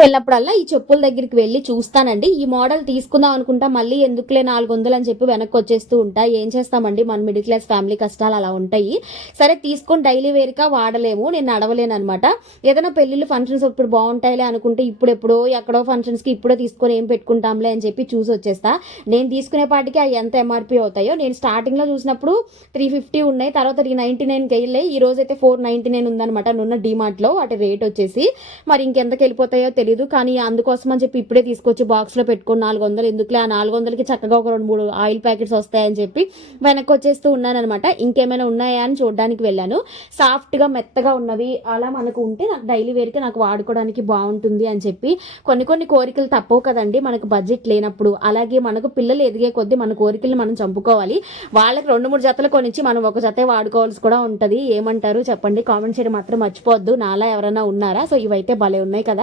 వెళ్ళినప్పుడల్లా ఈ చెప్పుల దగ్గరికి వెళ్ళి చూస్తానండి. ఈ మోడల్ తీసుకుందాం అనుకుంటా, మళ్ళీ ఎందుకులే 400 అని చెప్పి వెనక్కి వచ్చేస్తూ ఉంటా. ఏం చేస్తామండి, మన మిడిల్ క్లాస్ ఫ్యామిలీ కష్టాలు అలా ఉంటాయి. సరే తీసుకొని డైలీ వేర్గా వాడలేము, నేను నడవలేను అనమాట. ఏదైనా పెళ్ళిళ్ళు ఫంక్షన్స్ ఇప్పుడు బాగుంటాయిలే అనుకుంటే ఇప్పుడెప్పుడో ఎక్కడో ఫంక్షన్స్కి ఇప్పుడే తీసుకొని ఏం పెట్టుకుంటాంలే అని చెప్పి చూసి వచ్చేస్తా. నేను తీసుకునే పాటికి అవి ఎంత ఎంఆర్పీ అవుతాయో, నేను స్టార్టింగ్లో చూసినప్పుడు 350 ఉన్నాయి, తర్వాత 399కి వెళ్ళాయి. ఈ రోజు అయితే 499 ఉందనమాట నున్న డీమార్ట్లో వాటి రేట్ వచ్చేసి. మరి ఇంకెంతకు వెళ్ళిపోతాయో తెలియదు, కానీ అందుకోసం అని చెప్పి ఇప్పుడే తీసుకొచ్చి బాక్స్లో పెట్టుకొని 400 ఎందుకులే, ఆ 400కి చక్కగా ఒక 2-3 ఆయిల్ ప్యాకెట్స్ వస్తాయని చెప్పి వెనక్కి వచ్చేస్తూ ఉన్నానమాట. ఇంకేమైనా ఉన్నాయా అని చూడడానికి వెళ్ళాను. సాఫ్ట్గా మెత్తగా ఉన్నవి అలా మనకు ఉంటే నాకు డైలీ వేర్కి నాకు వాడుకోవడానికి బాగుంటుంది అని చెప్పి. కొన్ని కోరికలు తప్పవు కదండి మనకు బడ్జెట్ లేనప్పుడు. అలాగే మనకు పిల్లలు ఎదిగే కొద్దీ మన కోరికలు మనం చంపుకోవాలి. వాళ్ళకి 2-3 జతలు కొనిచ్చి మనం ఒక జతే వాడుకోవాల్సి కూడా ఉంటుంది. ఏమంటారు చెప్పండి, కామెంట్ చేయడం మాత్రం మర్చిపోవద్దు. నాలా ఎవరైనా ఉన్నారా? సో ఇవైతే భలే ఉన్నాయి కదా.